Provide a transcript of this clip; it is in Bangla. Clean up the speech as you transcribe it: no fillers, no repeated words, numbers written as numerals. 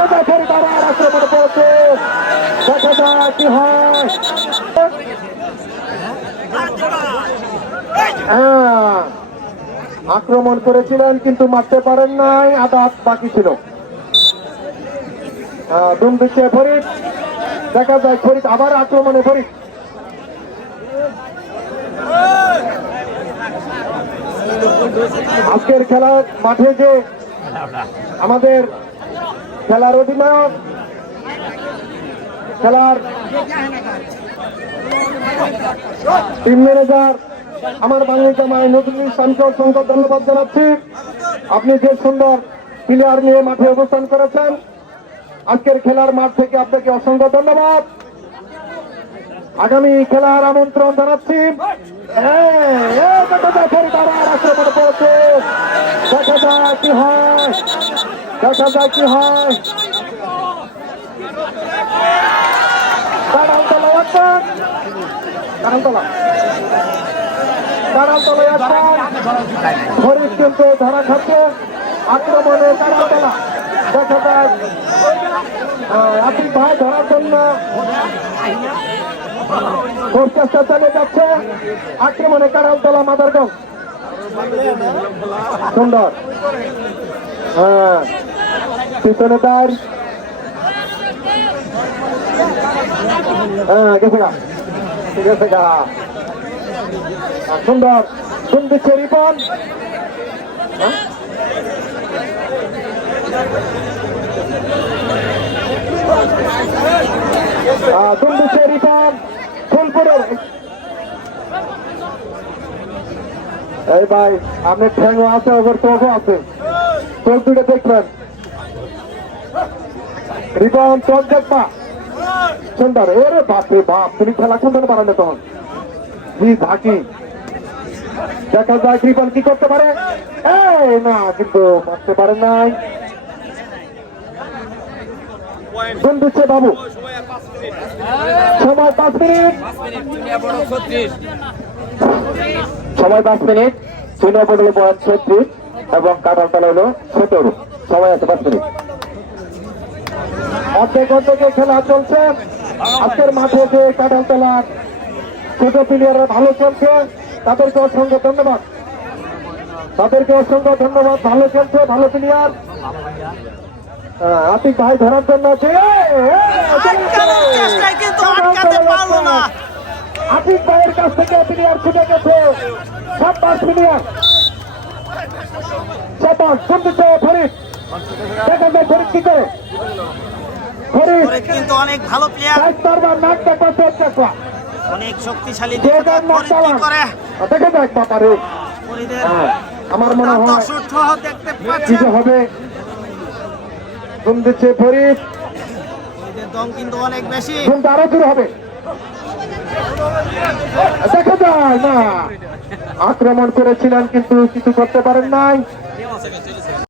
ফরিদ আবার আক্রমণে পড়েছে, দেখা যাক কি হয়। হ্যাঁ, আক্রমণ করেছিলেন কিন্তু মারতে পারেন নাই, আধা হাত বাকি ছিল। দুম দিচ্ছে ফরিদ, দেখা যায় ফরিদ আবার আক্রমণে ফরিদ। আজকের খেলার মাঠে যে আমাদের খেলার অধিনায়ক, খেলার টিম ম্যানেজার আমার বাঙালি জামাই নজরুল ইসলামকে অসংখ্য ধন্যবাদ জানাচ্ছি। আপনি যে সুন্দর প্লেয়ার নিয়ে মাঠে অবস্থান করেছেন, আজকের খেলার মাঠ থেকে আপনাকে অসংখ্য ধন্যবাদ। আগামী খেলার আমন্ত্রণ জানাচ্ছি। আক্রমণে পড়েছে, দেখা যাক কি হয়, দেখা যাক কি হয়। ফরিদ কিন্তু ধরা খাচ্ছে আক্রমণে কারাতলা, দেখা যাক আতিক ভাই ধরার জন্য চেষ্টা চালিয়ে যাচ্ছে। আক্রমণে কারাতলা মাদারগঞ্জ, সুন্দর। পিছনে তার গেছে গা, ঠিক আছে গা, সুন্দর। দুম দিচ্ছে রিপন, দুম দিচ্ছে রিপন ফুলপুরের। এই ভাই আপনি ঠ্যাংও আছে, ওদের চোখও আছে, চোখ দুটো দেখবেন। রিপন চোখ দেখবা, সুন্দর। এরে বাপরে বাপ, তুমি খেলা কোন ধরনের বাড়ালে তখন জি ঝাঁকি। দেখা যায় রিপন কি করতে পারে, এই না কিন্তু মারতে পারে নাই। গুণ দিচ্ছে বাবু, সময় 5 মিনিট, সময় 5 মিনিট। চুনিয়া পড়লো 36 এবং কাঁঠালতলা হলো 17, সময় আছে 5 মিনিট। অর্ধেকে খেলা চলছে আজকের মাঠে। যে কাঁঠালতলার ছোট প্লেয়াররা ভালো চলছে, তাদেরকে অসংখ্য ধন্যবাদ, তাদেরকে অসংখ্য ধন্যবাদ। ভালো খেলছে, ভালো প্লেয়ার। আতিক ভাই ধরার জন্য আছে, আতিক ভাইয়ের কাছ থেকে প্লেয়ার ছুটে গেছে। 27 প্লেয়ার, 27 শুনতেছে ফরিদ, দেখা যায় ফরিদ কি করে। ফরিদ কিন্তু অনেক ভালো প্লেয়ার, অনেক শক্তিশালী। দেখা যাক ব্যাপারে আমার মনে হয় কিছু হবে। শুনতেছে ফরিদ, দম কিন্তু অনেক বেশি, কিন্তু আরো দূর হবে। দেখা যায় না, আক্রমণ করেছিলেন কিন্তু কিছু করতে পারেন নাই।